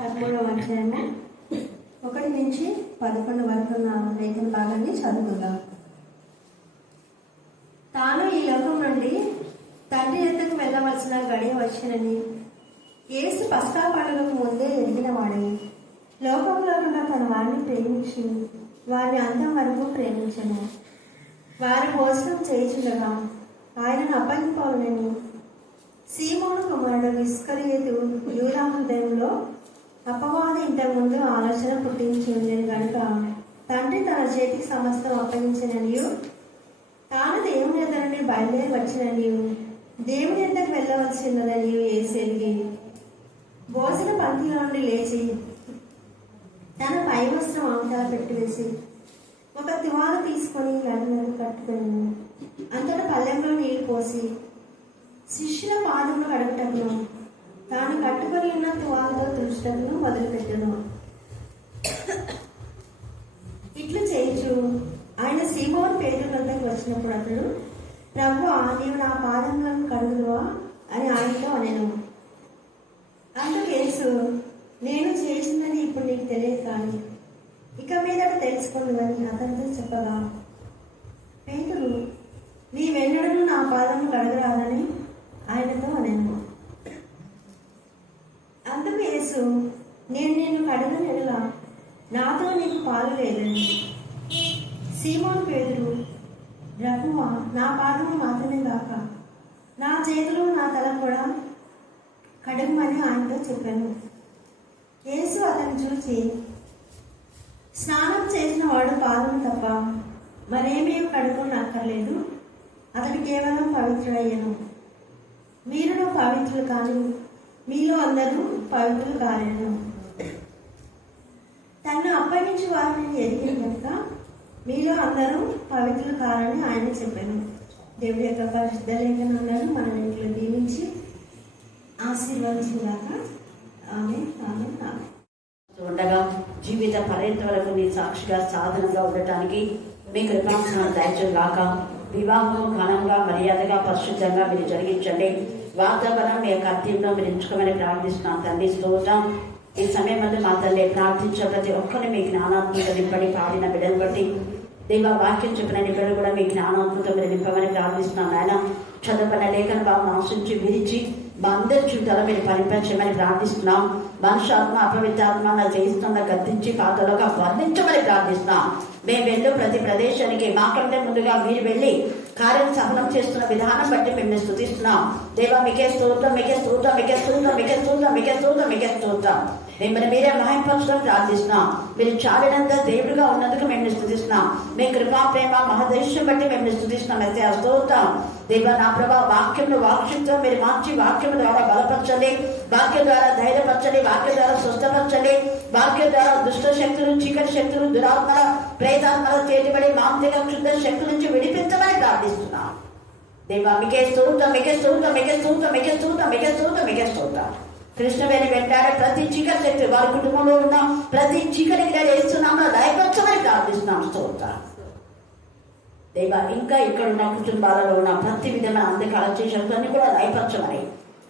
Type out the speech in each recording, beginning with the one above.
13వ అధ్యాయము 1 నుంచి 11 వరకు ఉన్న లేఖన భాగాన్ని చదువుకుందాం. తాను ఈ లోకం నుండి తండ్రి ఎద్దకు వెళ్ళవలసిన గడియ వచ్చినని యేసు పస్కా పండుగకు ముందే ఎరిగిన వాడని లోకంలో ఉన్న తన వారిని ప్రేమించి వారిని అంతం వరకు ప్రేమించను. వారి భోజనం చేయించుండగా ఆయనను అప్పగింపవాలని సీమోను కుమారుడు ఇస్కరియోతు యూదా హృదయంలో అపవాది ఇంతకు ముందు ఆలోచన పుట్టించి ఉండేది కనుక తండ్రి తన చేతికి సమస్తం అప్పగించిననియు తాను దేవుని ఎద్ద నుండి బయలుదేరి వచ్చిననియు దేవుని ఎద్దకు వెళ్ళవలసినదనియు యేసెరిగి భోజన పంక్తిలో నుండి లేచి తన పై వస్త్రం అవతల పెట్టివేసి ఒక తువాలు తీసుకొని నడుములకు కట్టుకొని అంతటా పల్లెంలో నీళ్లు పోసి శిష్యుల పాదములు కడుగుటకును తాను కట్టుకొని ఉన్న తువాలతో తుడుచుటకును మొదలుపెట్టెను. ఇట్లు చేయించు ఆయన సీమోను పేతురు వద్దకు వచ్చినప్పుడు అతడు, ప్రభువా, నీవు నా పాదములను కడుగుదువా అని ఆయనతో అనెను. అందుకు యేసు, నేను చేసిందని ఇప్పుడు నీకు తెలియదు, కానీ ఇక మీదట తెలుసుకుందువని అతనితో చెప్పగా, పేతురు, నీవెన్నడూ నా పాదము కడగరాదని ఆయనతో అనెను. అందుకు యేసు, నేను నిన్ను కడగనెడలా నాతో నీకు పాలు లేదని. సీమోను పేతురు, ప్రభువా, నా పాదము మాత్రమే కాక నా చేతులు నా తల కూడా కడగమని ఆయనతో చెప్పాను. యేసు అతను చూసి, స్నానం చేసిన వాడు పాదము తప్ప మరేమీ కడుక్కొనక్కర్లేదు, అతడు కేవలం పవిత్రుడయ్యను. మీరును పవిత్రులు కాదు, మీలో అందరూ పవిత్రులు కాలేను. తనను అప్పగించి వారిని ఎరిగిన కనుక మీలో అందరూ పవిత్రులు కారని ఆయన చెప్పాను. దేవుడి యొక్క పరిశుద్ధ లేఖనాలను మన ఇంట్లో దీవించి ఆశీర్వదించుగాక. ఆమేన్, ఆమేన్, ఆమేన్. ఉండగా జీవిత పర్యంత వరకు నీ సాక్షిగా సాధనంగా ఉండటానికి మీ కృపాసనాలు దయచేసి గాక. వివాహం ఘనంగా మర్యాదగా పరిశుద్ధంగా మీరు జరిగించండి. వాతావరణం మీ యొక్క అత్యంలో మీరు ఎంచుకోమని ప్రార్థిస్తున్నాం తండ్రి. స్తోత్రం. ఈ సమయం వల్ల మా తల్లి ప్రార్థించే ప్రతి ఒక్కరిని మీ జ్ఞానాత్మక నింపడి పాడిన బిడ్డను బట్టి దేవ వాక్యం చెప్పిన బిడ్డలు కూడా మీ జ్ఞానాత్మక మీరు నింపమని ప్రార్థిస్తున్నాం. ఆయన చదువుకున్న లేఖన భావం ఆశించి విరిచి మా అందరి జీవితాల్లో మీరు పరిపంచమని ప్రార్థిస్తున్నాం. మనుషాత్మ అపవిత్రాత్మ జయిస్తున్న గద్దించి పాతలోగా వర్ణించమని ప్రార్థిస్తున్నాం. మేము వెళ్ళు ప్రతి ప్రదేశానికి మాకంటే ముందుగా మీరు వెళ్ళి కార్యం సఫలం చేస్తున్న విధానం బట్టి మేము స్తుతిస్తున్నాం. దేవా, మీకే స్తోత్రం, మీకే స్తోత్రం, మీకే స్తోత్రం, మీకే స్తోత్రం, మీకే స్తోత్రం, మీకే స్తోత్రం. మిమ్మల్ని మీరే మహింపరచడం ప్రార్థిస్తున్నాం. మీరు చాలినంత దేవుడుగా ఉన్నందుకు మేము స్తుతిస్తున్నాం. మీ కృపా ప్రేమ మహదైశ్యం బట్టి మేము స్తుతిస్తున్నాం. అయితే ఆ స్తోత్రం దేవా, నా ప్రభా, వాక్యంలో వాక్యంతో మీరు మార్చి వాక్యం ద్వారా బలపరచండి, వాక్యం ద్వారా ధైర్యపరచండి, వాక్యం ద్వారా స్వస్థపరచండి, వాక్యం ద్వారా దుష్ట శక్తులు, చీకటి శక్తులు, దురాత్మల, ప్రేతాత్మల చేతిబడి మాంత్రిక క్షుద్ధ శక్తుల నుంచి విడిపించమని ప్రార్థిస్తున్నాం. దేవా, మీకే స్తోత్రం, మీకే స్తోత్రం, మీకే స్తోత్రం, మీకే స్తోత్రం, మీకే స్తోత్రం, మీకే స్తోత్రం. కృష్ణవేణి వెంటాడే ప్రతి చీకటి శక్తి వారి కుటుంబంలో ఉన్న ప్రతి చీకటికి వేస్తున్నాము లయపరచమని ప్రార్థిస్తున్నాం. స్తోత్రం దేవా, ఇంకా ఇక్కడ ఉన్న కుటుంబాలలో ఉన్న ప్రతి విధమైన అంధకాల శక్తులన్నీ కూడా లయపరచమని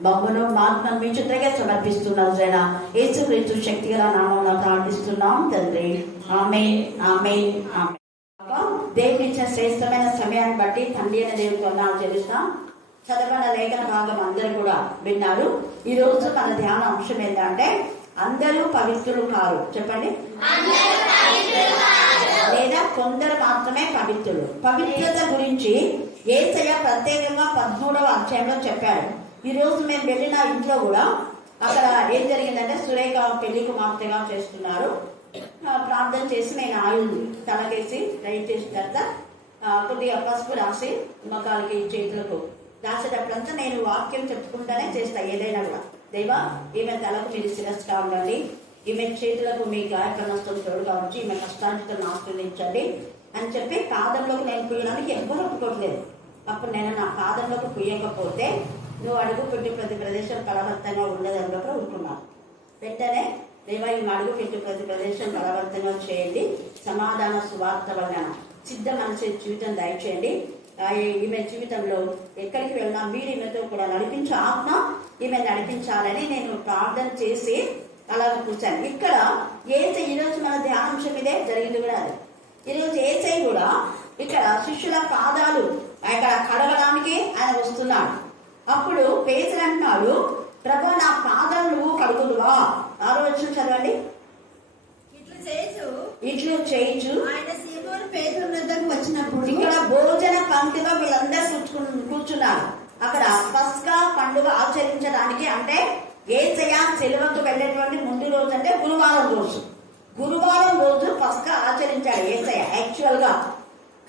మమ్మను మాత్రం మీ చిత్రగా సమర్పిస్తున్నారు. జైన యేసుక్రీస్తు శక్తి గల నామంలో ప్రార్థిస్తున్నాం తండ్రి. ఆమేన్, ఆమేన్, ఆమేన్. దేవుని ఇచ్చిన శ్రేష్టమైన సమయాన్ని బట్టి తండ్రి అనే దేవునికి వందనాలు చెల్లిస్తాం. చదవన లేఖన భాగం అందరూ కూడా విన్నారు. ఈ రోజు మన ధ్యాన అంశం ఏంటంటే అందరూ పవిత్రులు కారు. చెప్పండి. లేదా కొందరు మాత్రమే పవిత్రులు. పవిత్రత గురించి యేసయ్య ప్రత్యేకంగా 13వ అధ్యాయంలో చెప్పాడు. ఈ రోజు మేము వెళ్ళిన ఇంట్లో కూడా అక్కడ ఏం జరిగిందంటే సురేఖ పెళ్లి కుమార్తెగా చేస్తున్నారు. ప్రార్థన చేసి నేను ఆయిల్ తలకేసి రైట్ చేసిన తర్వాత కొద్దిగా పసుపు రాసి మకాలకి చేతులకు రాసేటప్పుడంతా నేను వాక్యం చెప్పుకుంటానే చేస్తా. ఏదైనా కూడా దేవా, ఈమె తలకు మీరు శిరస్సుగా ఉండండి, ఈమె చేతులకు మీ గాయకనష్టం తోడుగా ఉంచి ఈమె కష్టాంజితను ఆశ్రయించండి అని చెప్పి పాదంలోకి నేను పుయ్యడానికి ఎవ్వరూ ఒప్పుకోవట్లేదు. అప్పుడు నేను నా పాదంలోకి పుయ్యకపోతే నువ్వు అడుగు పెట్టి ప్రతి ప్రదేశం బలవంతంగా ఉండదని కూడా ఉంటున్నాను. వెంటనే దేవా, ఈ అడుగు పెట్టి ప్రతి ప్రదేశం బలవంతంగా చేయండి, సమాధాన సువార్త వలన సిద్ధ మనసు జీవితం దయచేయండి. ఈమె జీవితంలో ఎక్కడికి వెళ్ళినా మీరు ఈమెతో కూడా నడిపించే ఆత్మ ఈమె నడిపించాలని నేను ప్రార్థన చేసి అలా కూర్చాను. ఇక్కడ ఏసై ఈరోజు మన ధ్యానాంశం ఇదే జరిగింది కూడా అది. ఈరోజు ఏసై కూడా ఇక్కడ శిష్యుల పాదాలు ఇక్కడ కడగడానికి ఆయన వస్తున్నాడు. అప్పుడు పేతురు అంటున్నాడు, ప్రభు నా పాదాలు నువ్వు కడుగుదువా? 6వ వచనం చదవండి. ఇట్లు చేయించు ఆయన సీమోను పేతురు వద్దకు వచ్చినప్పుడు, ఇక్కడ భోజన పంక్తిలో వీళ్ళందరూ కూర్చున్నారు. అక్కడ పస్కా పండుగ ఆచరించడానికి, అంటే యేసయ్య సిలువకు వెళ్ళేటువంటి ముందు రోజు అంటే గురువారం రోజు. గురువారం రోజు పస్కా ఆచరించాడు యేసయ్య యాక్చువల్ గా.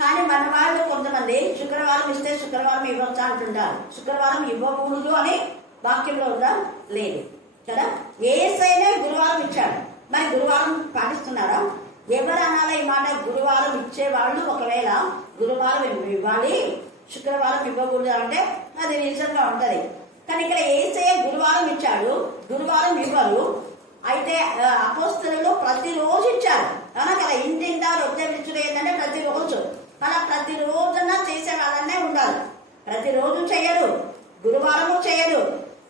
కానీ మన వాళ్ళు కొంతమంది శుక్రవారం ఇస్తే శుక్రవారం ఇవ్వచ్చా అంటుంటారు. శుక్రవారం ఇవ్వకూడదు అని వాక్యంలో ఉందా? లేదు కదా. యేసయ్యనే గురువారం ఇచ్చాడు. మరి గురువారం పాటిస్తున్నారా? ఎవరు అనాలా ఈ మాట? గురువారం ఇచ్చేవాళ్ళు ఒకవేళ గురువారం ఇవ్వాలి, శుక్రవారం ఇవ్వకూడదు అంటే అది నిజంగా ఉంటది. కానీ ఇక్కడ యేసయ్య గురువారం ఇచ్చాడు, గురువారం ఇవ్వరు. అయితే అపోస్తలులు ప్రతిరోజు ఇచ్చారు. అవునా కదా. ఇంటింటా రొట్టె విరుచుడు ఏంటంటే ప్రతిరోజు. అలా ప్రతిరోజున చేసే వాళ్ళనే ఉండాలి. ప్రతిరోజు చేయరు, గురువారము చేయరు.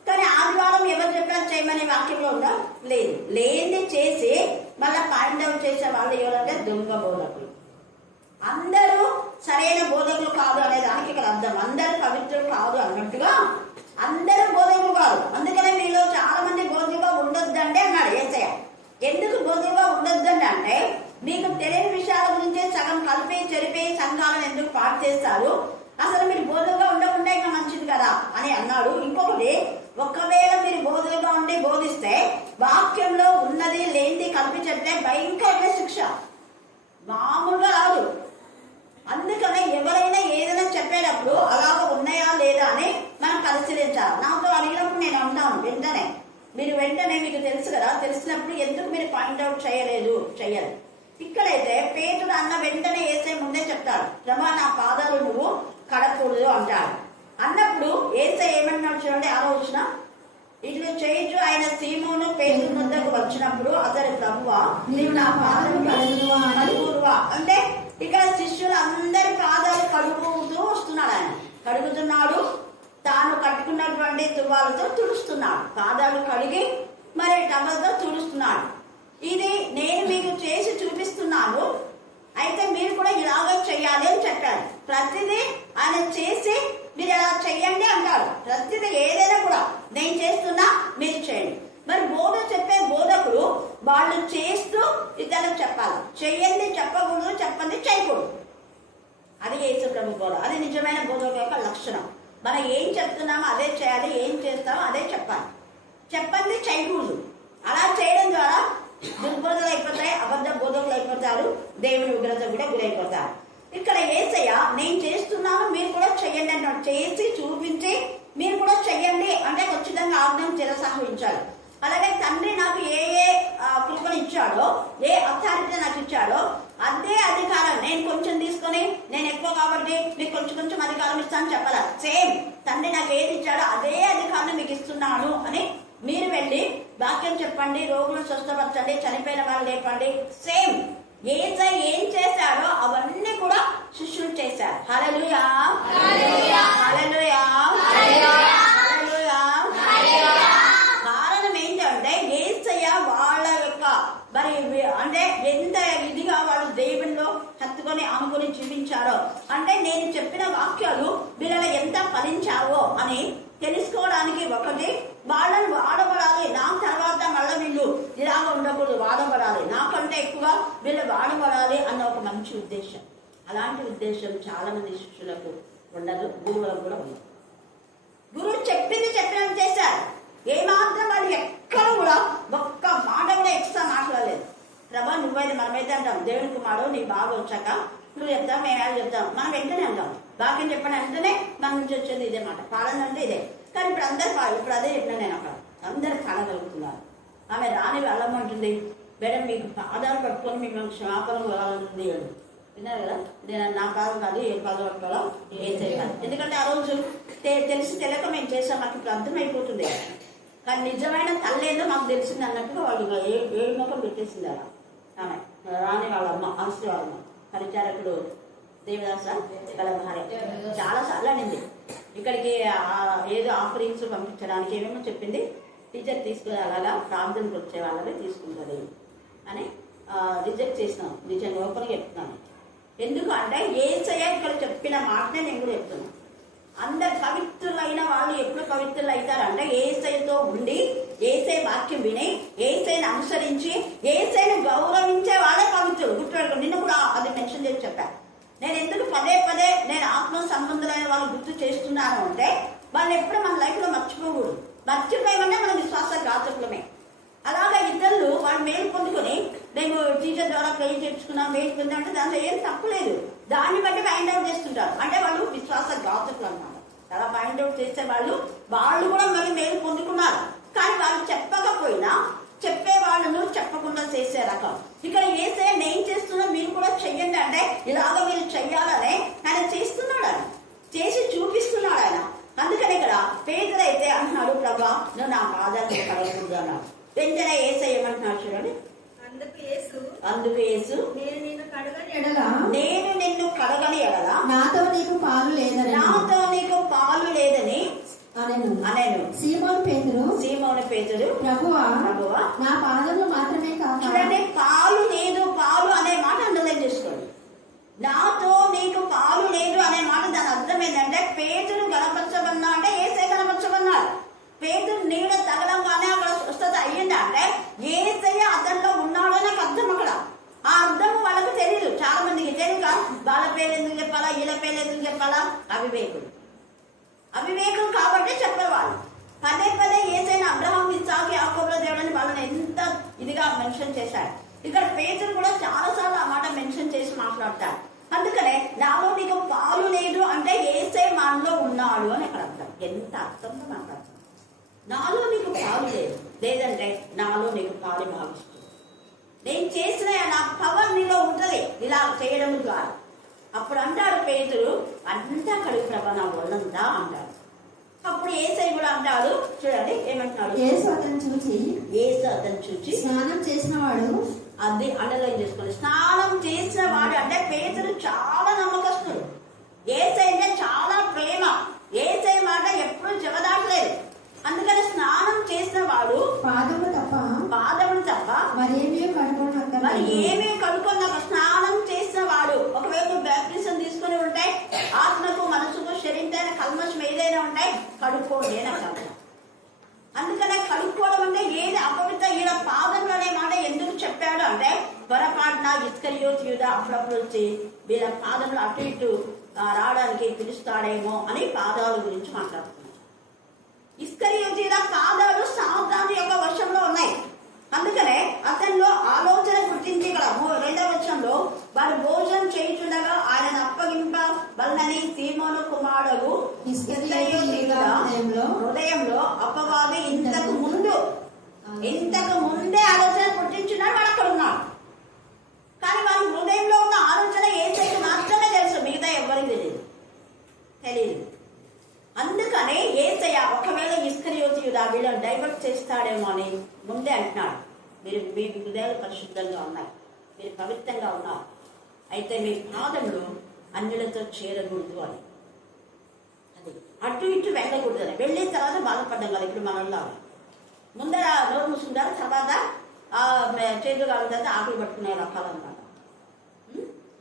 కానీ ఆదివారం ఎవరు చెప్పారు చేయమని వాక్యంలో ఉందా? లేదు. లేని చేసి మళ్ళా పాయింట్ అవుట్ చేసే వాళ్ళు ఎవరంటే దొంగ బోధకులు. అందరూ సరైన బోధకులు కాదు అనే దానికి ఇక్కడ అర్థం. అందరూ పవిత్రులు కాదు అన్నట్టుగా అందరూ బోధకులు కాదు. అందుకనే మీలో చాలా మంది బోధకులుగా ఉండొద్దంటే అన్నాడు యేసయ్య. ఎందుకు బోధకులుగా ఉండొద్దండి అంటే, మీకు తెలియని విషయాల గురించి సగం కలిపి చెరిపి సంఘాలను ఎందుకు పాటు చేస్తారు? అసలు మీరు బోధకులుగా ఉండకుండా ఇంకా మంచిది కదా అని అన్నాడు. ఇంకొకటి, ఒకవేళ మీరు బోధకులుగా ఉండి బోధిస్తే వాక్యంలో ఉన్నది లేనిది కలిపి చెప్తే భయంకరమైన శిక్ష, మామూలుగా రాదు. అందుకనే ఎవరైనా ఏదైనా చెప్పేటప్పుడు అలాగ ఉన్నాయా లేదా అని మనం పరిశీలించాలి. నాతో అడిగినప్పుడు నేను అంటాను వెంటనే, మీరు వెంటనే మీకు తెలుసు కదా, తెలిసినప్పుడు ఎందుకు మీరు పాయింట్అవుట్ చేయలేదు? చెయ్యాలి. ఇక్కడైతే పేతురు అన్న వెంటనే యేసయ్య ముందే చెప్తాడు, ప్రభా నా పాదాలు నువ్వు కడకూడదు అంటాడు. అన్నప్పుడు యేసయ్య ఏమంటున్నాడు చూడండి, ఆలోచన. ఇట్లు చేయొచ్చు ఆయన సీమోను పేతురు వద్దకు వచ్చినప్పుడు అతడు, ప్రభువా నీవు నా పాదాలు కడుగుదువా అంటే ఇక్కడ శిష్యులు అందరి పాదాలు కడుగుతూ వస్తున్నాడు. ఆయన కడుగుతున్నాడు, తాను కట్టుకున్నటువంటి తువ్వాలతో తుడుస్తున్నాడు. పాదాలు కడిగి మరి టవల్తో తుడుస్తున్నాడు. ఇది నేను మీకు చేసి చూపిస్తున్నాను, అయితే మీరు కూడా ఇలాగే చెయ్యాలి అని చెప్పాడు. ప్రతిదీ ఆయన చేసి మీరు ఎలా చెయ్యండి అంటారు. ప్రతిదీ ఏదైనా కూడా నేను చేస్తున్నా మీరు చేయండి. మరి బోధ చెప్పే బోధకుడు వాళ్ళు చేస్తూ ఇతరులకు చెప్పాలి. చెయ్యండి చెప్పకూడదు, చెప్పండి చేయకూడదు. అది యేసు ప్రభు బోధ. అది నిజమైన బోధకు యొక్క లక్షణం. మనం ఏం చెప్తున్నామో అదే చేయాలి, ఏం చేస్తామో అదే చెప్పాలి. చెప్పండి చేయకూడదు. అలా చేయడం ద్వారా దుర్బోధలు అయిపోతాయి, అబద్ధ బోధకులు అయిపోతారు, దేవుని ఉగ్రత కూడా గురైపోతారు. ఇక్కడ యేసయ్య నేను చేస్తున్నాను మీరు కూడా చెయ్యండి అంటాడు. చేసి చూపించి మీరు కూడా చెయ్యండి అంటే ఖచ్చితంగా ఆజ్ఞను శిరసాహించాలి. అలాగే తండ్రి నాకు ఏ కృపను ఇచ్చాడో, ఏ అథారిటీ నాకు ఇచ్చాడో అదే అధికారం నేను కొంచెం తీసుకొని, నేను ఎక్కువ కాబట్టి మీకు కొంచెం కొంచెం అధికారం ఇస్తాను చెప్పాలి. సేమ్ తండ్రి నాకు ఏది ఇచ్చాడో అదే అధికారాన్ని మీకు ఇస్తున్నాను అని మీరు వెళ్ళి వాక్యం చెప్పండి, రోగులను స్వస్థపరచండి, చనిపోయిన వాళ్ళు లేపండి. సేమ్ యేసయ్య ఏం చేశాడో అవన్నీ కూడా శిష్యులు చేశారు. హల్లెలూయా, హల్లెలూయా, హల్లెలూయా. కారణం ఏంటంటే యేసయ్య వాళ్ళ యొక్క మరి అంటే ఎంత ఇదిగా వాళ్ళు దేవుల్లో హత్తుకొని ఆనుకొని జీవించారో, అంటే నేను చెప్పిన వాక్యాలు వీళ్ళ ఎంత ఫలించావో అని తెలుసుకోవడానికి. ఒకటి, వాళ్ళని వాడబడాలి, నా తర్వాత మళ్ళీ వీళ్ళు ఇలాగ ఉండకూడదు, వాడబడాలి, నాకంటే ఎక్కువ వీళ్ళు వాడబడాలి అన్న ఒక మంచి ఉద్దేశం. అలాంటి ఉద్దేశం చాలా మంది శిష్యులకు ఉండదు, గురువులకు కూడా ఉండదు. గురువు చెప్పింది చెప్పినట్టు చేశారు. ఏమాత్రం వాళ్ళు ఎక్కడ కూడా ఒక్క మాట కూడా ఎక్స్ట్రా మాట్లాడలేదు. ప్రభా నువ్వైతే మనమైతే అంటాం, దేవుని కుమారుడు నీ బాగా వచ్చాక నువ్వు చెప్తాం, మేము ఎలా చెప్తాం, మనం వెంటనే అంటాం. వాక్యం చెప్పిన వెంటనే మన నుంచి వచ్చేది ఇదే మాట, పాలన అంటే ఇదే. కానీ ఇప్పుడు అందరు ఇప్పుడు అదే చెప్పినా నేను అక్కడ అందరు పాడగలుగుతున్నారు. ఆమె రాని వెళ్ళమంటుంది, మేడం మీకు పాదాలు పట్టుకొని మిమ్మల్ని క్షమాపణం వెళ్ళాలంటుంది అని విన్నారు కదా. నేను నా పాదం కాదు, ఏ పాదం పట్టుకోవాలో ఏం చేయాలి. ఎందుకంటే ఆ రోజు తెలిసి తెలియక మేము చేసాం, మాకు ఇప్పుడు అర్థమైపోతుంది. కానీ నిజమైన తల్లి ఏదో మాకు తెలిసింది అన్నట్టుగా వాళ్ళు ఏ ముఖం పెట్టేసింది అలా. ఆమె రాని వాళ్ళ అమ్మ, ఆస్తి వాళ్ళమ్మ, పరిచారకుడు దేవదాస గల భార్య చాలా సార్లు అనింది. ఇక్కడికి ఏదో ఆఫరింగ్స్ పంపించడానికి ఏమేమో చెప్పింది. టీచర్ తీసుకుని అలాగా ప్రార్థనకు వచ్చే వాళ్ళని తీసుకుంటుంది అని రిజెక్ట్ చేసినాం. నిజంగా ఓపెన్గా చెప్తున్నాను. ఎందుకు అంటే యేసయ్య ఇక్కడ చెప్పిన మాటనే నేను కూడా చెప్తున్నాను. అందరు పవిత్రులైన వాళ్ళు ఎప్పుడు పవిత్రులు అవుతారంటే యేసయ్యతో ఉండి, యేసయ్య వాక్యం విని, యేసయ్యని అనుసరించి, యేసయ్యని గౌరవించే వాళ్ళే పవిత్రులు. గుర్తుపెట్టుకోండి. నిన్ను కూడా అది మెన్షన్ చేసి చెప్పాను. నేను ఎందుకు పదే పదే నేను ఆత్మ సంబంధులైన వాళ్ళు గుర్తు చేస్తున్నాను అంటే వాళ్ళు ఎప్పుడు మన లైఫ్ లో మర్చిపోకూడదు. మర్చిపోయామంటే మన విశ్వాస ఘాతకులమే. అలాగా ఇద్దరు వాళ్ళు మేలు పొందుకొని నేను టీచర్ ద్వారా ప్రేర్ చేర్చుకున్నా, మేలు పొందా అంటే దాంట్లో ఏం తప్పులేదు. దాన్ని బట్టి ఫైండ్ అవుట్ చేస్తుంటారు. అంటే వాళ్ళు విశ్వాస ఘాతకులు అన్నమాట. అలా ఫైండ్ అవుట్ చేసే వాళ్ళు కూడా మళ్ళీ మేలు పొందుకున్నారు. కానీ వాళ్ళు చెప్పకపోయినా చెప్పే వాళ్ళను చెప్పకుండా చేసే రకం. ఇక్కడ యేసయ్య నేను చేస్తున్నా మీరు కూడా చెయ్యండి అంటే ఇలాగ మీరు చెయ్యాలనే ఆయన చేస్తున్నాడు. ఆయన చేసి చూపిస్తున్నాడు ఆయన. అందుకని ఇక్కడ పేదలు అయితే అంటున్నాడు, ప్రభా నువ్వు నా పాదాలను కడగకూడదు అన్నాడు. వెంటనే యేసయ్య ఏమంటున్నాడు చూడండి. అందుకు యేసు నేను నిన్ను కడగని ఎడల నాతో నీకు పాలు లేదని అనెను. సీమోను పేతురు ప్రభువా నా పాదములు మాత్రమే కాదు. చూడండి, పాలు లేదు, పాలు అనే మాట అండర్లైన్ చేసుకోండి. నాతో నీకు పాలు లేదు అనే మాట దాని అర్థం ఏంటంటే పేతురు గణపరచబన్నా అంటే యేసయ్య గణపరచబన్నాడు. పేతురు నీడ తగలంగానే అక్కడ స్వస్థత అయ్యింది అంటే యేసయ్య అతనిలో ఉన్నాడు అని నాకు అర్థం. అక్కడ ఆ అర్థం వాళ్ళకు తెలియదు. చాలా మందికి తెలియక వాళ్ళ పేరు ఎందుకు చెప్పాలా, వీళ్ళ పేరు ఎందుకు చెప్పాలా, అవివేకులు కాబట్టి చెప్పేవాళ్ళు. పదే పదే యేసయ్యను అబ్రహాం, ఇస్సాకు, యాకోబుల దేవుడని వాళ్ళని ఎంత ఇదిగా మెన్షన్ చేశారు. ఇక్కడ పేతురు కూడా చాలాసార్లు ఆ మాట మెన్షన్ చేసి మాట్లాడతారు. అందుకనే నాలో నీకు పాలు లేదు అంటే యేసయ్య మనలో ఉన్నాడు అని అక్కడ అర్థం. ఎంత అర్థంతో మాట్లాడుతున్నాం. నాలో నీకు పాలు లేదు, లేదంటే నాలో నీకు పాలు భావిస్తుంది. నేను చేసిన నా పవర్ నీలో ఉంటది, ఇలా చేయడం కాదు. అప్పుడు అంటాడు పేతురు, అంతా కడుగు ప్రభా నా ఒళ్ళంతా అంటాడు. అప్పుడు యేసయ్య కూడా అంటాడు. చూడండి ఏమంటున్నాడు. యేసు అతను చూచి స్నానం చేసిన వాడు, అది అండర్లైన్ చేసుకోండి. స్నానం చేసిన వాడు అంటే పేతురు చాలా నమ్మకస్తుడు. యేసయ్య అంటే చాలా ప్రేమ. యేసయ్య మాట ఎప్పుడు జవదాటలేదు. అందుకని స్నానం చేసిన వాడు పాదములు తప్ప మరి ఏమీ కడుక్కున్నాక స్నానం చేసిన వాడు. ఒకవేళ నువ్వు బ్యాప్టిజం తీసుకుని ఉంటే ఆత్మకు, మనసుకు, శరీరం కల్మషం ఏదైనా ఉంటే కడుక్కోండి అని అర్థం. అందుకనే కడుక్కోవడం అంటే ఏది అపవిత్ర ఈయన పాదములు అనే మాట ఎందుకు చెప్పాడు అంటే పొరపాటున ఇస్కరియోతు యూదా అప్పుడప్పుడు వచ్చి వీళ్ళ పాదములు అటు ఇటు రావడానికి పిలుస్తాడేమో అని పాదాల గురించి మాట్లాడుతున్నాడు. ఇస్కరియోతు యూదా పాదాలు సాతాను యొక్క వశంలో ఉన్నాయి. అందుకనే అతనిలో ఆలోచన గుర్తించి ఇక్కడ 2వ వచనంలో వారు భోజనం చేయుచుండగా ఆయన అప్పగింప వలనని సీమోను కుమారుడు హృదయంలో అపవాది ఇంతకు ముందే ఆలోచన పుట్టించున్నాడు. వాడు అక్కడ ఉన్నాడు. కానీ వారి హృదయంలో ఉన్న ఆలోచన యేసయ్యకు మాత్రమే తెలుసు, మిగతా ఎవరికి తెలియదు. అందుకనే యేసయ్య ఒకవేళ ఇస్కరియోతు యూదా వీళ్ళని డైవర్ట్ చేస్తాడేమో అని ముందే అంటున్నాడు. మీరు మీ హృదయాలు పరిశుద్ధంగా ఉన్నాయి, మీరు పవిత్రంగా ఉన్నారు, అయితే మీ పాదములు అన్యులతో చేరకూడదు అని. అది అటు ఇటు వెళ్ళకూడదు అని. వెళ్ళిన తర్వాత బాధపడ్డాం కదా. ఇప్పుడు మనల్లా ముందర నోరు మూసుకుంటారు, తర్వాత చేతులు కాళ్ళ తర్వాత ఆకులు పట్టుకునే రకాలన్నమాట.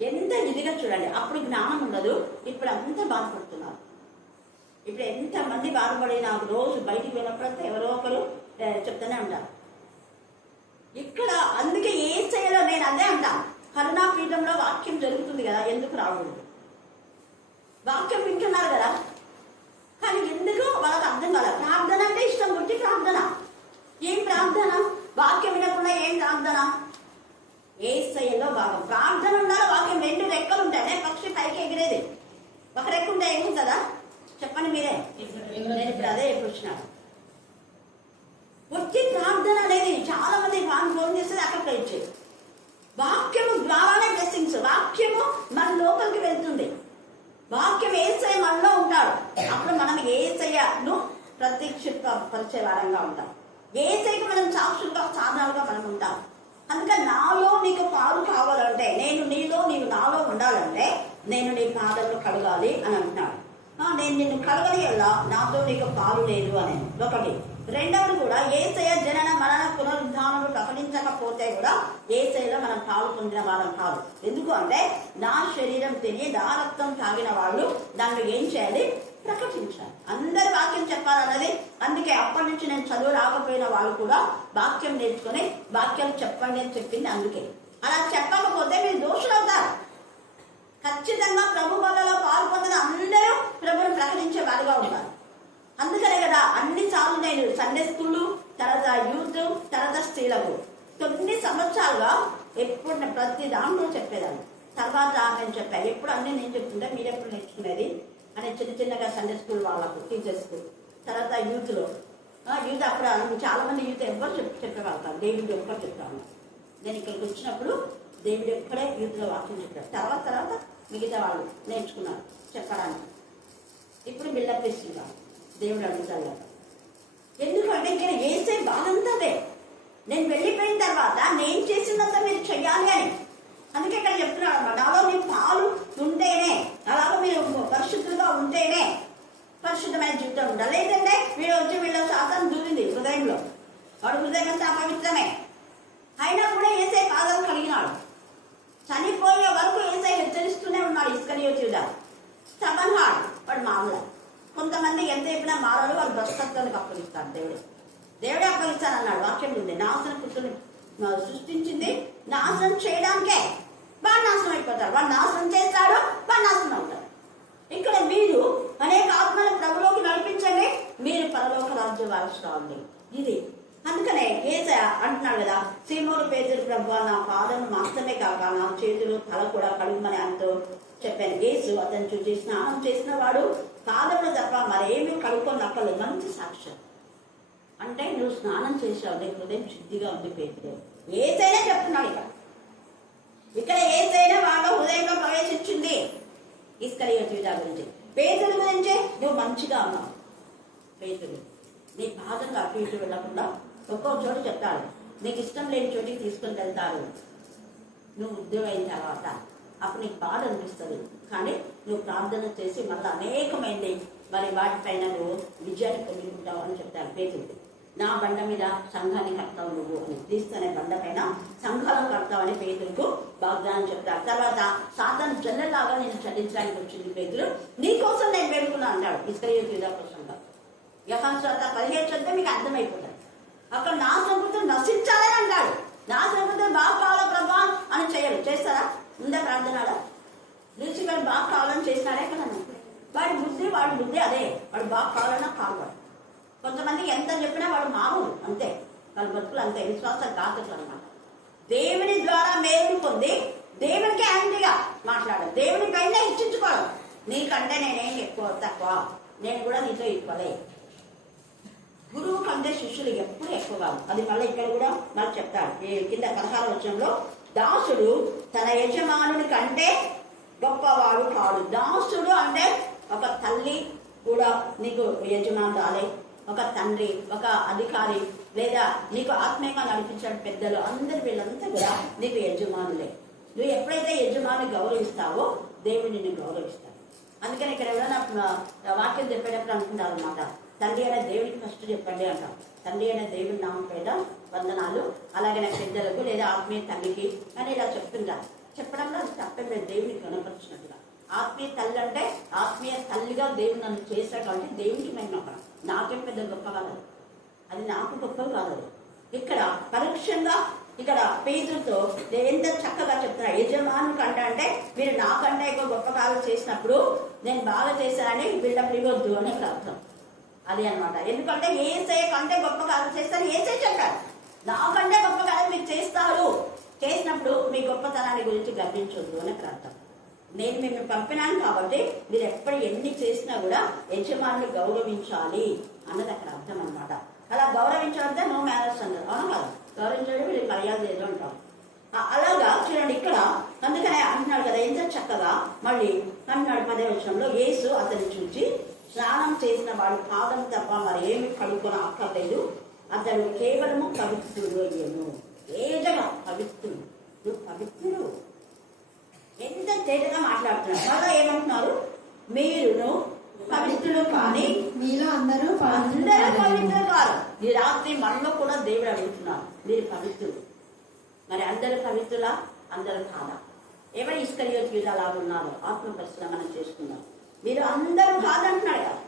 ఎంత ఇదిగా చూడండి. అప్పుడు జ్ఞానం ఉండదు, ఇప్పుడు అంతా బాధపడుతున్నారు. ఇప్పుడు ఎంతమంది బాధపడి నాకు రోజు బయటికి వెళ్ళినప్పుడంతా ఎవరో ఒకరు చెప్తూనే ఉంటారు. ఇక్కడ అందుకే యేసయ్యలో నేను అదే అంటాను, కరుణాపీఠంలో వాక్యం జరుగుతుంది కదా, ఎందుకు రాకూడదు? వాక్యం వింటున్నారు కదా, కానీ ఎందుకు వాళ్ళకి అర్థం కాదు. ప్రార్థన అంటే ఇష్టం గురించి ప్రార్థన. ఏం ప్రార్థన? వాక్యం వినకుండా ఏం ప్రార్థన? యేసయ్యలో భాగం ప్రార్థన ఉండాలి. వాక్యం 2 రెక్కలు ఉంటాయి. పక్షి పైకి ఎగిరేది ఒక రెక్క ఉంటే ఎగురుతుందా? చెప్పండి మీరే. నేను ఇప్పుడు అదే వచ్చినాను. వచ్చి ప్రార్థన అనేది చాలా మంది ఫోన్ చేసేది అక్కడ ఇచ్చేది. వాక్యము ద్వారానే బ్లెస్సింగ్స్. వాక్యము మన లోపలికి వెళ్తుంది. వాక్యం యేసయ్య మనలో ఉంటాడు. అప్పుడు మనం యేసయ్యను ప్రత్యక్షపరిచే వారంగా ఉంటాం. యేసయ్యకు మనం సాక్షులుగా, సాధనాలుగా మనం ఉంటాం. అందుకని నాలో నీకు పాలు కావాలంటే, నేను నీలో నీవు నాలో ఉండాలంటే నేను నీ పాదములు కడగాలి అని అంటున్నాడు. నేను నిన్ను కడగలి ఎలా, నాతో నీకు పాలు లేదు అని. ఒకటి. రెండవది కూడా యేసయ్య జనన మరణ పునరుద్ధానము ప్రకటించకపోతే కూడా యేసయ్యలో మనం పాలు పొందిన వాళ్ళం కాదు. ఎందుకు అంటే నా శరీరం తిని నా రక్తం తాగిన వాళ్ళు దాన్ని ఏం చేయాలి? ప్రకటించాలి. అందరి వాక్యం చెప్పాలన్నది. అందుకే అప్పటి నుంచి నేను చదువు రాకపోయిన వాళ్ళు కూడా వాక్యం నేర్చుకుని వాక్యం చెప్పండి అని చెప్పింది. అందుకే అలా చెప్పకపోతే మీరు దోషులు అవుతారు. ఖచ్చితంగా ప్రభు వల్ల పాలు పొందిన అందరూ ప్రభుని ప్రకటించే వారుగా ఉంటారు. అందుకనే కదా అన్ని సార్లు నేను సండే స్కూల్, తర్వాత యూత్, తర్వాత స్త్రీలకు కొన్ని సంవత్సరాలుగా ఎప్పుడు ప్రతి దాంట్లో చెప్పేదాన్ని. తర్వాత నేను చెప్పాను, ఎప్పుడు అన్ని నేను చెప్తుంటే మీరు ఎప్పుడు నేర్చుకునేది అని చిన్నగా సండే స్కూల్ వాళ్ళకు, టీచర్స్కు, తర్వాత యూత్లో యూత్ అప్పుడు చాలా మంది యూత్ ఎవరు చెప్పేవాళ్ళం, దేవుడు ఒక్కరు చెప్పాను. నేను ఇక్కడికి వచ్చినప్పుడు దేవుడు ఎక్కడే యూత్లో వాక్యం చెప్పాడు. తర్వాత మిగతా వాళ్ళు నేర్చుకున్నారు చెప్పడానికి. ఇప్పుడు బిల్డప్ ఇస్తున్నారు. దేవుడు అడుగుతాడు కదా, ఎందుకంటే ఇక్కడ వేసే బాధంతదే. నేను వెళ్ళిపోయిన తర్వాత నేను చేసినంత మీరు చెయ్యాలి అని. అందుకే ఇక్కడ చెప్తున్నాడు అన్నమాట, నాలో మీ పాలు ఉంటేనే, అలాగే మీరు పరిశుద్ధులుగా ఉంటేనే పరిశుద్ధమైన జీవితం ఉండాలి. లేదంటే వీళ్ళు వచ్చి వీళ్ళ శాతం దూరింది హృదయంలో. వాడు హృదయం అంతా అపవిత్రమే. అయినా కూడా ఏసై పాదాలు కలిగినాడు. చనిపోయే వరకు ఏసై హెచ్చరిస్తూనే ఉన్నాడు. ఇస్కరియోతు యూదా స్టబన్ హార్ట్, వాడు మామూలు. కొంతమంది ఎంత చెప్పినా మారాడు, వాళ్ళు భ్రష్టత్వానికి అప్పగిస్తాడు. దేవుడే అప్పగిస్తానన్నాడు. వాక్యం ఉంది, నాశనం పుట్టుని సృష్టించింది నాశనం చేయడానికే. వాడు నాశనం అయిపోతాడు. వాడు నాశనం చేస్తాడు, వాడు నాశనం అవుతాడు. ఇక్కడ మీరు అనేక ఆత్మలను ప్రభులోకి నడిపించండి, మీరు పరలోక రాజ్య వారసురాలు. ఇది అందుకనే యేసయ్య అంటున్నాడు కదా, సీమోను పేతురు, ప్రభువా నా పాదము మాత్రమే కాక నా చేతులు తల కూడా కడుగుమని ఆయనతో చెప్పాను. యేసు అతను చూసి స్నానం చేసిన వాడు పాదములు తప్ప మరేమీ కడుక్కొని అక్కర్లేదు. మంచి సాక్ష్యం. అంటే నువ్వు స్నానం చేసావు, నీ హృదయం శుద్ధిగా ఉంది పేతురు. ఏసైనా చెప్తున్నాడు ఇక్కడ ఏసైనా వాళ్ళ హృదయంలో ప్రవేశించింది. ఇస్కరియోతు యూదా గురించి, పేతురు గురించి నువ్వు మంచిగా ఉన్నావు. పేతురు నీ పాదంగా అటు ఇటు వెళ్ళకుండా ఒక్కో చోటు చెప్తాడు. నీకు ఇష్టం లేని చోటికి తీసుకొని వెళ్తారు. నువ్వు ఉద్యోగం అయిన తర్వాత అప్పుడు నీకు బాధ అనిపిస్తుంది. కానీ నువ్వు ప్రార్థన చేసి మళ్ళీ అనేకమైంది మరి వాటిపైన నువ్వు విజయాన్ని పొందుకుంటావు అని చెప్తారు. పేతురు నా బండ మీద సంఘాన్ని కడతావు నువ్వు అని, తీస్తూనే బండ పైన సంఘాలను కడతావని పేతురుకు వాగ్దానం చెప్తారు. తర్వాత సాతాను జల్లెలాగా నేను చదివించడానికి వచ్చింది పేతురు, నీ కోసం నేను వేడుకున్నా అంటాడు. ఇస్కరియోతు యూదా కోసంగా యోహాను సువార్త 17 చదివితే మీకు అర్థమైపోతుంది. అక్కడ నా సంపూర్తి నశించాలని అంటాడు. నా సంపూర్తి బాగా కావాలా ప్రభా అని చేయడు. చేస్తారా? ఉందా ప్రార్థనలో? లూసిఫర్ బాగా కావాలని చేసినాడే కదా. వాడి బుద్ధి అదే. వాడు బాగా కావాలన్నా కావాలి. కొంతమంది ఎంత చెప్పినా వాడు మామూలు అంతే, వాళ్ళ బతుకులు అంతే, విశ్వాస ఘాతకులు అన్నమాట. దేవుని ద్వారా మేలు పొంది దేవునికి యాంటీగా మాట్లాడాలి. దేవుని పైన హెచ్చించుకోవడం. నీకంటే నేనేం ఎక్కువ తక్కువ, నేను కూడా నీతో ఈక్వలే. గురువు కంటే శిష్యులు ఎప్పుడు ఎక్కువ కాదు. అది మళ్ళీ ఇక్కడ కూడా నాకు చెప్తాడు. కింద 16వ వచనంలో, దాసుడు తన యజమానుని కంటే గొప్పవాడు కాడు. దాసుడు అంటే ఒక తల్లి కూడా నీకు యజమానురాలే, ఒక తండ్రి, ఒక అధికారి, లేదా నీకు ఆత్మీయంగా నడిపించిన పెద్దలు, అందరు వీళ్ళంతా కూడా నీకు యజమానులే. నువ్వు ఎప్పుడైతే యజమాని గౌరవిస్తావో దేవుడు నిన్ను గౌరవిస్తాడు. అందుకని ఇక్కడ ఎవరైనా వాక్యం చెప్పేటప్పుడు అనుకుంటారు అన్నమాట, తండ్రి అనే దేవుడికి ఫస్ట్ చెప్పండి అంటాం. తండ్రి అనే దేవుడి నామం పేద వందనాలు, అలాగే పెద్దలకు లేదా ఆత్మీయ తల్లికి అని ఇలా చెప్తుంటారు. చెప్పడంలో అది తప్పే, దేవుడికి కనపరిచినట్టుగా. ఆత్మీయ తల్లి అంటే ఆత్మీయ తల్లిగా దేవుడు నన్ను చేశాడు కాబట్టి దేవుడికి మేము అక్కడ నాకేం పెద్ద గొప్ప కాదు, అది నాకు గొప్ప కాదు. ఇక్కడ పరోక్షంగా ఇక్కడ పేతురుతో ఎంత చక్కగా చెప్తున్నా, యజమాను కంటే అంటే మీరు నాకంటే ఎక్కువ గొప్ప కాలం చేసినప్పుడు నేను బాగా చేశానని బిల్డప్ ఇవ్వద్దు అని ఇక్కడ అర్థం. అది అనమాట. ఎందుకంటే ఏసై కంటే గొప్ప కాలం చేస్తారు ఏసై చెప్పారు. నాకంటే గొప్ప కాలం మీరు చేస్తారు, చేసినప్పుడు మీ గొప్పతనాన్ని గురించి గర్వించొద్దు అని ఇక్కడ అర్థం. నేను మిమ్మల్ని పంపినాను కాబట్టి మీరు ఎప్పుడు ఎన్ని చేసినా కూడా యజమానులు గౌరవించాలి అన్నది అక్కడ అర్థం అనమాట. అలా గౌరవించాలంటే నో మేనర్స్ అంటారు, అవునా కాదు? గౌరవించడం వీళ్ళు మర్యాద లేదు అంటాం. అలాగా చూడండి ఇక్కడ. అందుకనే అంటున్నాడు కదా ఎంత చక్కగా. మళ్ళీ అంటున్నాడు 10వ వచనంలో, యేసు అతన్ని చూచి స్నానం చేసిన వాడు పాదం తప్ప మరి ఏమి కడుక్కొని అక్కర్లేదు, అతడు కేవలము పవిత్రుడు అయ్యాను. ఏదగా పవిత్రుడు, నువ్వు పవిత్రుడు. ఎంత తేటగా మాట్లాడుతున్నారు. మళ్ళా ఏమంటున్నారు, మీరును పవిత్రులు కానీ మీలో అందరూ పవిత్రులు కాదు. ఈ రాత్రి మనలో కూడా దేవుడు అడుగుతున్నారు, మీరు పవిత్రులు. మరి అందరూ పవిత్రులా? అందరూ కాదా? ఎవరు ఇస్కరియోతు యూదా లాగా ఉన్నారు? ఆత్మ పరిశీలన మనం చేసుకున్నాం. మీరు అందరూ కాదంటున్నాడు కదా.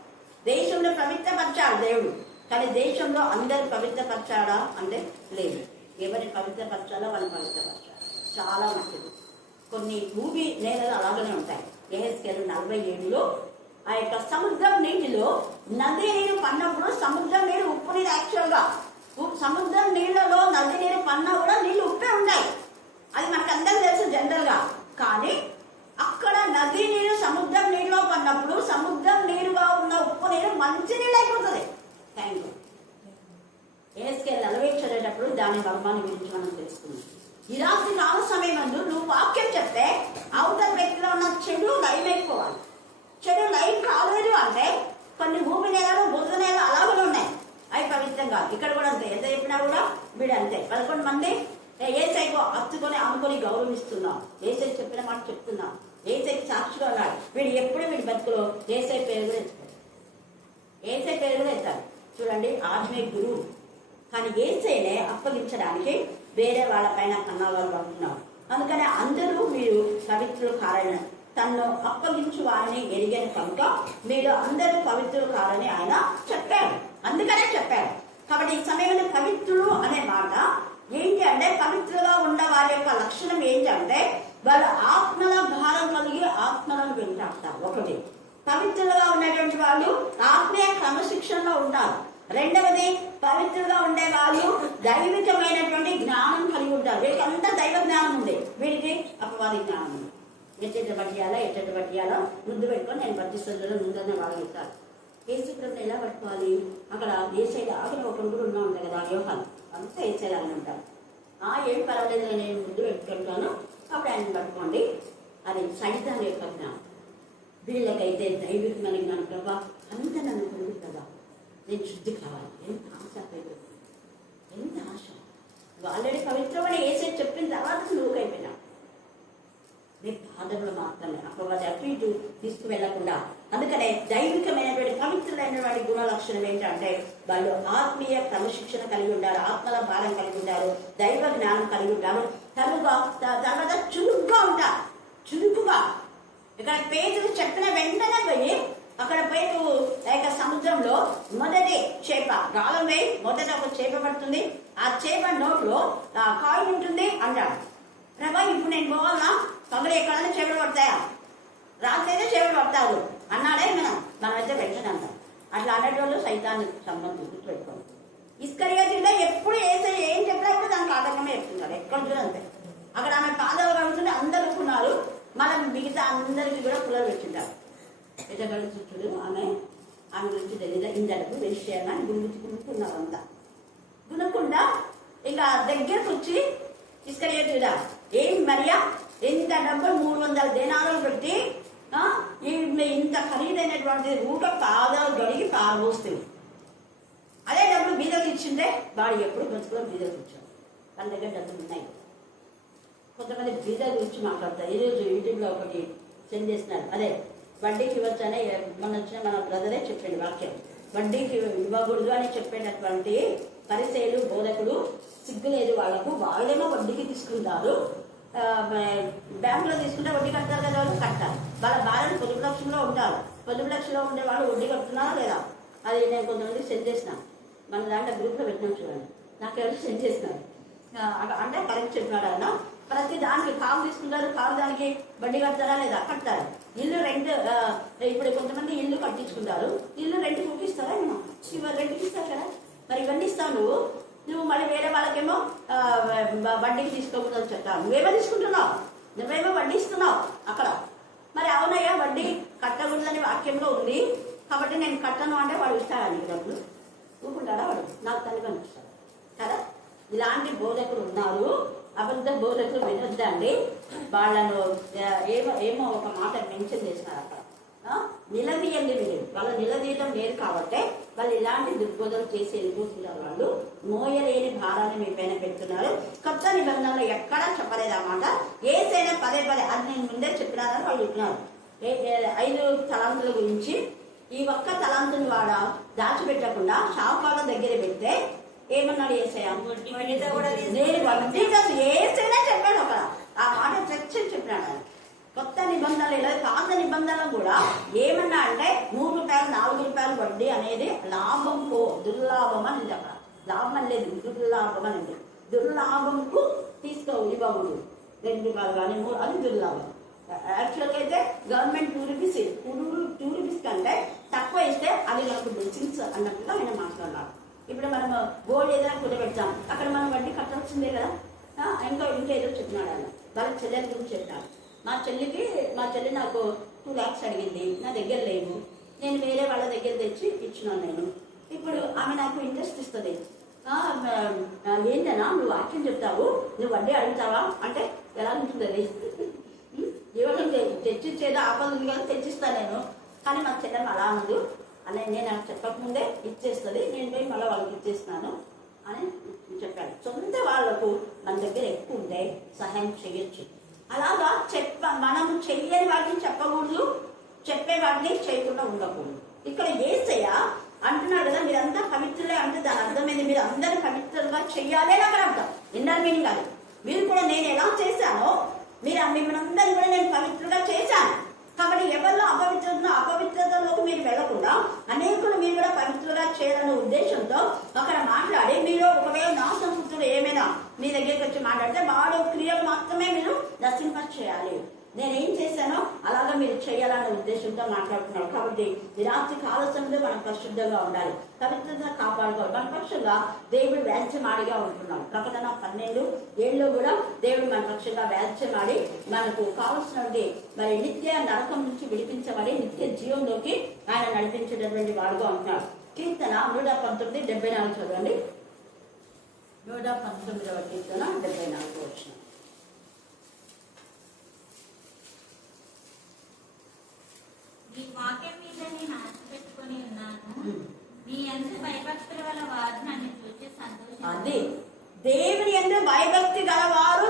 దేశంలో పవిత్రపరిచాడు దేవుడు, కానీ దేశంలో అందరు పవిత్రపరిచాడా అంటే లేదు. ఎవరిని పవిత్రపరచాలో వాళ్ళని పవిత్రపరచాలి. చాలా మంచిది. కొన్ని భూమి నేలలు అలాగనే ఉంటాయి. యెహెజ్కేలు 47లో ఆ యొక్క సముద్రం నీటిలో నది నీరు పన్నప్పుడు సముద్రం నీరు ఉప్పు నీరు యాక్చువల్గా సముద్రం నీళ్ళలో నది నీరు పన్నా కూడా నీళ్ళు ఉప్పే ఉంటాయి. అది మనకు అందరూ తెలుసు జనరల్ గా. కానీ అక్కడ నది నీరు సముద్రం నీరులో పడినప్పుడు సముద్రం నీరుగా ఉన్న ఉప్పు నీరు మంచి నీళ్ళు అయిపోతుంది. Thank you. యెహెజ్కేలు 40 చదివేటప్పుడు దాని మర్మాన్ని గురించి మనం తెలుసుకున్నాం. ఈ రాత్రి కాల సమయం అందు నువ్వు వాక్యం చెప్తే అవతల వ్యక్తిలో ఉన్న చెడు లైన్ అయిపోవాలి. చెడు లైన్ కాలేదు అంటే కొన్ని భూమి నేలలు బురద నేల అలాగే ఉన్నాయి, అవి పవిత్రంగా. ఇక్కడ కూడా అంతే, ఎంత చెప్పినా కూడా వీడు అంతే. 11 మంది ఏసైకో హత్తుకొని అమ్ముకొని గౌరవిస్తున్నాం. ఏసై చెప్పిన మాట చెప్తున్నాం. ఏసైకి సాక్షిగా ఉన్నాడు. వీడు ఎప్పుడు వీడి బతుకులో ఏసై పేరు కూడా ఎత్తాడు. ఏసై పేరు కూడా ఎత్తాడు. చూడండి, ఆత్మీయ గురువు, కానీ ఏసైనే అప్పగించడానికి వేరే వాళ్ళ పైన కన్నాలు పడుతున్నారు. అందుకని అందరూ మీరు పవిత్రులు కారని, తను అప్పగించు వారిని ఎరిగని కనుక మీరు అందరూ పవిత్రులు కారని ఆయన చెప్పాడు. అందుకనే చెప్పాడు. కాబట్టి ఈ సమయంలో పవిత్రులు అనే మాట ఏంటి అంటే, పవిత్రులుగా ఉన్న వారి యొక్క లక్షణం ఏంటంటే వాళ్ళు ఆత్మల భారం కలిగి ఆత్మలను వెంటాడతారు. ఒకటి, పవిత్రులుగా ఉన్నటువంటి వాళ్ళు ఆత్మీయ క్రమశిక్షణలో ఉంటారు. రెండవది, పవిత్రులుగా ఉండే వాళ్ళు దైవికమైనటువంటి జ్ఞానం కలిగి ఉంటారు. వీళ్ళకి అంతా దైవ జ్ఞానం ఉంది, వీడికి అపవాది జ్ఞానం ఉంది. ఎట్టెట్ట పట్టియాలో ముందు పెట్టుకొని నేను పట్టిస్తుందో ముందనే వాళ్ళు ఇస్తారు. ఏసుప్రభుని ఎలా పట్టుకోవాలి? అక్కడ ఏసైడ్ ఆగిన ఒకడు కూడా ఉన్నా ఉంటాయి కదా, యోహాను, అంతా ఏసైలాగానే ఉంటారు. ఏం పర్వాలేదు, నేను ముందు పెట్టుకుంటాను, అప్పుడు ఆయన పట్టుకోండి. అది సైతాన్ యొక్క జ్ఞానం. వీళ్ళకైతే దైవికమైన జ్ఞానం, ప్రభా అంత నన్ను పొందు కదా, నేను శుద్ధి కావాలి. ఎంత ఆశ, ఎంత ఆశ. ఆల్రెడీ పవిత్రమని ఏసై చెప్పిన తర్వాత నువ్వు అయిపోయినా నీ పాదములు మాత్రమే అపవాది అటు ఇటు తీసుకువెళ్లకుండా. అందుకనే దైవికమైనటువంటి పవిత్రులైనటువంటి గుణ లక్షణం ఏంటంటే వాళ్ళు ఆత్మీయ క్రమశిక్షణ కలిగి ఉంటారు, ఆత్మల భారం కలిగి ఉంటారు, దైవ జ్ఞానం కలిగి ఉంటారు. తర్వాత చురుగ్గా ఉంటారు. చురుకుగా ఇక్కడ పేతురు చెప్పిన వెంటనే పోయి అక్కడ పోయి సముద్రంలో మొదటి చేప గాలం వేయి, మొదట ఒక చేప పడుతుంది, ఆ చేప నోట్లో కాయిన్ ఉంటుంది అంటాడు. ప్రభా ఇప్పుడు నేను పోవాలా? పగలు ఎక్కడైనా చేపలు పడతాయా? రాత్రి అయితే చేపలు పడతారు అన్నాడే మనమైతే వెంటనే అంటాం. అట్లా అనేటోళ్ళు సైతాన్ని సంబంధం గుర్తుపెట్టుకోండి. ఇస్కరియోతు ఎప్పుడు ఏం చెప్పినా కూడా దానికి ఆటంకమే చెప్తున్నారు. ఎక్కడ చూడ అంతే. అక్కడ ఆమె పాదాలు కడుగుతుంటే అందరు ఒప్పుకున్నారు, మనం మిగతా అందరికీ కూడా పుల్లలు పెట్టింటారు. ఎటగడు చుట్టూ ఆమె గురించి తెలియదు, ఇందరకు వేసేయాలని గుండుకున్నారు. అంతా గునకుండా ఇంకా దగ్గరకు వచ్చి ఇస్కరియోతు, ఏం మరియా, ఎంత డబ్బులు 300 దేనారాలు పెట్టి ఇంత ఖరీదైనటువంటి ఊట పాదాలు గడిగి పారబోస్తుంది. అదే డబ్బులు బీదకు ఇచ్చిందే వాడు ఎప్పుడు బతుకులో బీదకు ఇచ్చాడు. తన దగ్గర డబ్బులు ఉన్నాయి. కొంతమంది బీద గురించి మాట్లాడతారు. ఈరోజు యూట్యూబ్లో ఒకటి సెండ్ చేస్తున్నారు, అదే వడ్డీకి ఇవ్వచ్చు అనే మొన్న వచ్చిన మన బ్రదరే చెప్పండి వాక్యం. వడ్డీకి ఇవ్వకూడదు అని చెప్పేటటువంటి పరిచయులు బోధకులు సిగ్గులేదు వాళ్ళకు. వాళ్ళేమో వడ్డీకి తీసుకుంటారు, బ్యాంకులో తీసుకుంటే వడ్డీ కడతారు కదా, వాళ్ళు కట్టాలి. వాళ్ళ భార్యలు పొదుపు లక్ష్యంలో ఉంటారు. పొదుపు లక్ష్యంలో ఉండే వాళ్ళు వడ్డీ కడుతున్నారా లేదా? అది నేను కొంతమందికి సెండ్ చేసిన, మన దాంట్లో గ్రూప్లో పెట్టినాం చూడండి. నాకు ఎవరు సెండ్ చేసినారు అంటే కరెక్ట్ చెప్పినాడు ఆయన. ప్రతి దానికి కారు తీసుకుంటారు, కారు దానికి వడ్డీ కడతారా లేదా? కడతారు. ఇల్లు రెంట్, ఇప్పుడు కొంతమంది ఇల్లు కట్టించుకుంటారు, ఇల్లు రెంట్ చూపిస్తారా? ఇవాళ రెంట్కి ఇస్తారు కదా, మరి ఇవన్నీ ఇస్తావు నువ్వు మళ్ళీ వేరే వాళ్ళకేమో వడ్డీకి తీసుకోకూడదని చెప్తావు. నువ్వేమో తీసుకుంటున్నావు, నువ్వేమో వడ్డీ ఇస్తున్నావు అక్కడ. మరి అవునయ్యా వడ్డీ కట్టకూడదని వాక్యంలో ఉంది కాబట్టి నేను కట్టను అంటే వాడు ఇస్తాడా నీకు డబ్బులు? ఊరుకుంటాడా వాడు? నాకు తల్లి కనిపిస్తాడు కదా. ఇలాంటి బోధకులు ఉన్నారు, అబద్ధ బోధకులు వినొద్దండి. వాళ్ళను ఏమో ఒక మాట మెన్షన్ చేసినారు అక్కడ, నిలదీయండి. మీరు వాళ్ళు నిలదీయడం లేదు కాబట్టి వాళ్ళు ఇలాంటి దుర్బోధలు చేసి వెళ్ళిపోతున్నారు. వాళ్ళు మోయలేని భారాన్ని మీ పైన పెడుతున్నారు. కొత్త నిబంధనలు ఎక్కడా చెప్పలేదు అన్నమాట. ఏసైనా పదే అది నేను ముందే చెప్పినారని వాళ్ళు చెప్పినారు. 5 తలాంతుల గురించి. ఈ ఒక్క తలాంతుని వాడ దాచిపెట్టకుండా షావుకారుల దగ్గర పెడితే ఏమన్నాడు యేసయ్య? వడ్డీతో కూడా నేను వడ్డీతో ఏసైనా చెప్పాడు అక్కడ, ఆ మాట చర్చ చెప్పినాడు ఆయన. కొత్త నిబంధనలు లేదా పాత నిబంధనలు కూడా ఏమన్నా అంటే 3 రూపాయలు 4 రూపాయలు వడ్డీ అనేది లాభంకు దుర్లాభం అని అక్కడ. లాభం లేదు, దుర్లాభం అనేది. దుర్లాభంకు ఇవ్వకూడదు. 2 రూపాయలు కానీ 3 అది దుర్లాభం. యాక్చువల్గా అయితే గవర్నమెంట్ 2 రూపీస్ కంటే తక్కువ ఇస్తే అది నాకు బ్లెస్సింగ్స్ అన్నట్టుగా ఆయన మాట్లాడారు. ఇప్పుడు మనం గోల్డ్ ఏదైనా కుదపెడతాం, అక్కడ మనం వడ్డీ కట్టాల్సిందే కదా. ఇంకేదో చెప్పినాడు ఆయన వాళ్ళ చెల్లెల గురించి చెప్పినాడు. మా చెల్లి నాకు 2 lakhs అడిగింది, నా దగ్గర లేవు, నేను వేరే వాళ్ళ దగ్గర తెచ్చి ఇచ్చినాను నేను. ఇప్పుడు ఆమె నాకు ఇంట్రెస్ట్ ఇస్తుంది. ఏంటన్నా నువ్వు వాక్యం చెప్తావు, నువ్వు వడ్డీ అడుగుతావా అంటే ఎలా ఉంటుంది అది? ఇవ్వడం తెచ్చిచ్చేదో ఆపద ఉంది కదా, తెచ్చిస్తాను నేను. కానీ మా చెల్లెమ్మ అలా ఉంది అని నేను చెప్పకముందే ఇచ్చేస్తుంది, నేను పోయి మళ్ళీ వాళ్ళకి ఇచ్చేస్తున్నాను అని చెప్పాడు. సొంత వాళ్ళకు మన దగ్గర ఎక్కువ ఉంటే సహాయం చేయొచ్చు. అలాగా మనం చెయ్యని వాటిని చెప్పకూడదు, చెప్పే వాటిని చేయకుండా ఉండకూడదు. ఇక్కడ యేసయ్య అంటున్నాడు కదా, మీరంతా పవిత్రులే అంటే దాని అర్థమైంది మీరు అందరూ పవిత్రంగా చెయ్యాలి అని అక్కడ అర్థం. ఇన్నర్ మీనింగ్ అది. మీరు కూడా నేను ఎలా చేశానో మిమ్మల్ని అందరినీ కూడా నేను పవిత్రంగా చేశాను. కాబట్టి ఎవరిలో అపవిత్రతలోకి మీరు వెళ్లకుండా అనేకులు మీరు కూడా పవిత్రంగా చేయాలనే ఉద్దేశంతో అక్కడ మాట్లాడి, మీరు ఒకవేళ నా సంస్కృతులు ఏమైనా మీ దగ్గరికి వచ్చి మాట్లాడితే వాడు క్రియలు మాత్రమే మీరు నశింప చేయాలి. నేనేం చేశానో అలాగా మీరు చేయాలనే ఉద్దేశంతో మాట్లాడుతున్నాడు. కాబట్టి ఈ రాత్రి కాల సమయంలో మనం పరిశుద్ధంగా ఉండాలి, పవిత్రత కాపాడుకోవాలి. మన పక్షంగా దేవుడు వ్యాజ్యమాడిగా ఉంటున్నాడు. ప్రకటన 12:7 కూడా దేవుడు మన పక్షంగా వ్యాజ్యమాడి మనకు కావలసినటువంటి మరి నిత్య నరకం నుంచి విడిపించబడి నిత్య జీవంలోకి ఆయన నడిపించేటటువంటి వాడుగా ఉంటున్నాడు. కీర్తన 119:74 చదవండి. 119వ కీర్తన 74 వచనం. నీ వాక్యం మీద నేను ఆశ పెట్టుకొని ఉన్నాను, నీ యందు భయభక్తుల వల్ల వారు నన్ను చూసి సంతోషిస్తారు. అది దేవుని యందు భయభక్తి గలవారు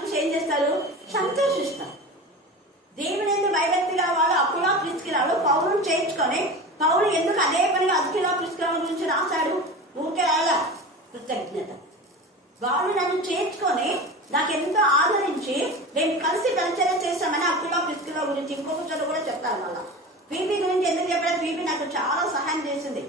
చూసి ఏం చేస్తారు? సంతోషిస్తారు. దేవుని యందు భయభక్తి గలవారు అప్పులా ప్రిస్కిరాడు పౌరులు చేయించుకొని, పౌరులు ఎందుకు అదే పనిగా అతికిలా ప్రిస్కిరాల గురించి రాశాడు? ఊరికే రాలా, కృతజ్ఞత. వాళ్ళు నన్ను చేర్చుకొని నాకెంతో ఆదరించి మేము కలిసి పరిచయం చేస్తామని అప్పులో ప్రిస్కిలో గురించి ఇంకొక చోట కూడా చెప్తారు. మళ్ళా ఫీబీ గురించి ఎందుకు చెప్పారు? ఫీబీ నాకు చాలా సహాయం చేసింది.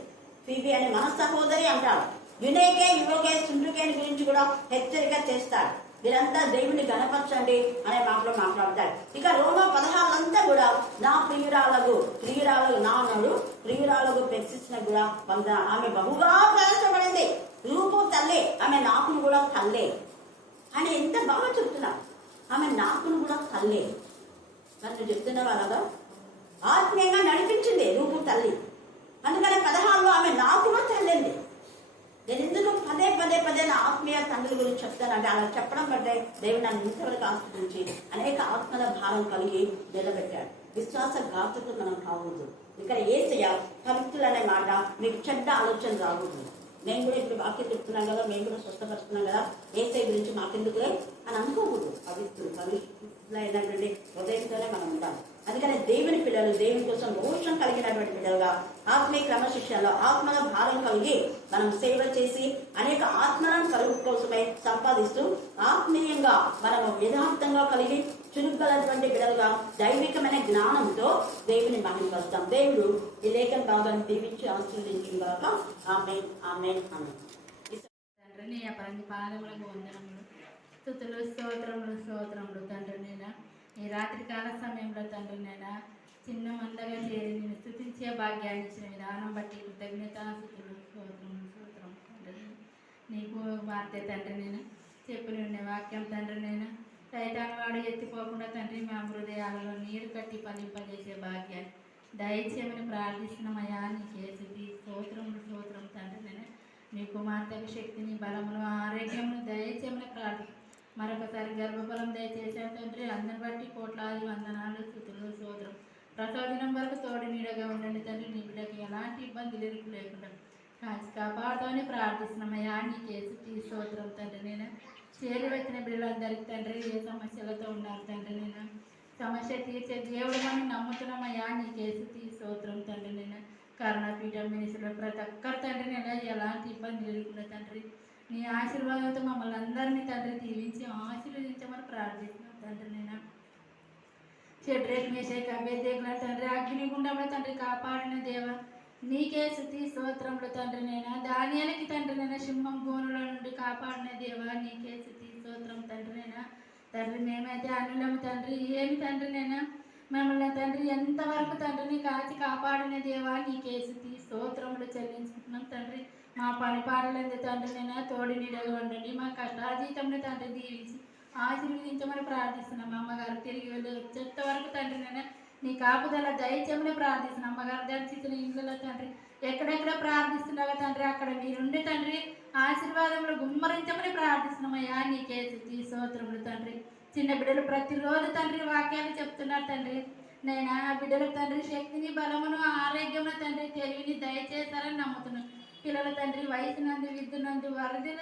ఫీబీ అని మన సహోదరి అంటాడు. యువకే సుండ్రుకేని గురించి కూడా హెచ్చరిక చేస్తాడు. వీరంతా దేవుని గణపరచండి అనే మాటలో మాట్లాడతాడు. ఇక రోమా 16 కూడా నా ప్రియురాలకు ప్రశ్నించిన కూడా ఆమె బహుగా ప్రయాసపడింది. రూపు తల్లే, ఆమె నాకును కూడా తల్లే అని ఎంత బాగా చెప్తున్నా. ఆమె నాకును కూడా తల్లే నన్ను చెప్తున్న వాళ్ళగా ఆత్మీయంగా నడిపించింది రూపు తల్లి. అందుకని 16లో ఆమె నాకును తల్లింది. నేను ఎందుకు పదే నా ఆత్మీయ తండ్రి గురించి చెప్తానంటే అలా చెప్పడం బట్టే దేవుడు నన్ను ఇంతవరకు ఆస్వాదించి అనేక ఆత్మల భారం కలిగి నిలబెట్టాడు. విశ్వాసఘాతుకు మనం కావద్దు. ఇక్కడ యేసయ్య పవిత్రులు అనే మాట మీకు చెడ్డ ఆలోచన రాకూడదు. నేను కూడా ఇప్పుడు వాక్యం చెప్తున్నాం కదా, మేము కూడా స్వస్థపరుస్తున్నాం కదా, యేసయ్య గురించి మాకెందుకులే అని అనుకోకూడదు. పవిత్రులైనటువంటి హృదయంతోనే మనం ఉంటాం. అందుకనే దేవుని పిల్లలు దేవుని కోసం రోషం కలిగినటువంటి పిల్లలుగా ఆత్మీయ క్రమశిక్షణలో ఆత్మల భారం కలిగి మనం సేవ చేసి అనేక ఆత్మలను కలుగు కోసమై సంపాదిస్తూ ఆత్మీయంగా మనము యథార్థంగా కలిగి చురుగ్గలటువంటి బిడ్డలుగా దైవికమైన జ్ఞానంతో దేవుని మహిమపరుస్తాం. దేవుడు ఈ లేఖన భాగాన్ని దీవించి ఆశీర్వదించుగాక. ఆమేన్ ఆమేన్ ఆమేన్. తండ్రి నీ అపరంజి పాదములకు వందనములు, స్తుతులు స్తోత్రములు తండ్రి. నేను ఈ రాత్రికాల సమయంలో తండ్రి నేను చిన్న మందగా చేరి నేను స్తుతించే భాగ్యాన్ని ఇచ్చిన విధానం బట్టి కృతజ్ఞతాస్తుతులు స్తోత్రం తండ్రి. నీకు వార్తే తండ్రి నేను చెప్పిన ఉండే వాక్యం తండ్రి. నేను సైతాన్ వాడు ఎత్తిపోకుండా తండ్రి మా హృదయాలలో నీరు కట్టి ఫలింపజేసే భాగ్యాన్ని దయచేయమని ప్రార్థిస్తున్నామయ్యా. నీకే స్తుతి స్తోత్రం తండ్రి. నేను నీ కుమార్తెకు శక్తిని బలమును ఆరోగ్యమును దయచేయమని ప్రార్థి మరొకసారి గర్భఫలం దయచేసావు తండ్రి. అందరిని బట్టి కోట్లాది వందనాలు స్తుతులు స్తోత్రం. ప్రసవ దినం వరకు తోడు నీడగా ఉండండి తండ్రి. నీ బిడ్డకి ఎలాంటి ఇబ్బంది లేకుండా కాచి కాపాడుతోనే ప్రార్థిస్తున్నామయ్యా. నీకే స్తుతి స్తోత్రం తండ్రి. నేను చేరి వచ్చిన బిడ్డలందరికీ తండ్రి ఏ సమస్యలతో ఉన్నారు తండ్రి. నేను సమస్య తీర్చే దేవుడు మనం నమ్ముతున్నామయ్యా. నీకే స్తుతి స్తోత్రం తండ్రి. నేను కరుణాపీఠం మినిస్టర్ ప్రతి ఒక్కరు తండ్రి నేను ఎలాంటి ఇబ్బంది లేకుండా తండ్రి నీ ఆశీర్వాదంతో మమ్మల్ని అందరినీ తండ్రి దీవించి ఆశీర్వదించమని ప్రార్థిస్తున్నాం తండ్రి నేను షడ్రేక్ మేషేక్ అభ్యర్థికుల తండ్రి అగ్నిగుండంలో తండ్రి కాపాడిన దేవ నీకే స్తుతి స్తోత్రములు తండ్రి నేను దానియాలకి తండ్రి నేను సింహం గోనుల నుండి కాపాడిన దేవ నీకే స్తుతి స్తోత్రం తండ్రి నేను తండ్రి మేమైతే అనులము తండ్రి ఏమి తండ్రి నేను మమ్మల్ని తండ్రి ఎంతవరకు తండ్రిని కాచి కాపాడిన దేవా నీకే స్తుతి స్తోత్రములు చెల్లించుకుంటున్నాం తండ్రి మా పని పాటలందు తండ్రి నేను తోడి నీడగా ఉండండి మా కష్టాజీతంలో తండ్రి దీవించి ఆశీర్వదించమని ప్రార్థిస్తున్నాం అమ్మగారు తిరిగి వెళ్ళి వచ్చేంత వరకు తండ్రి నేను నీ కాపుదల దయచేయమని ప్రార్థిస్తున్నాం అమ్మగారు దర్శించిన ఇంట్లో తండ్రి ఎక్కడెక్కడ ప్రార్థిస్తున్నావో తండ్రి అక్కడ మీరుండి తండ్రి ఆశీర్వాదములు గుమ్మరించమని ప్రార్థిస్తున్నామయ్యా నీకే స్తుతి స్తోత్రములు తండ్రి చిన్న బిడ్డలు ప్రతిరోజు తండ్రి వాక్యాలు చెప్తున్నారు తండ్రి నేను ఆ బిడ్డలకు తండ్రి శక్తిని బలమును ఆరోగ్యమును తండ్రి తెలివిని దయచేస్తారని నమ్ముతున్నాను పిల్లల తండ్రి వయసునందు విద్యునందు వరదల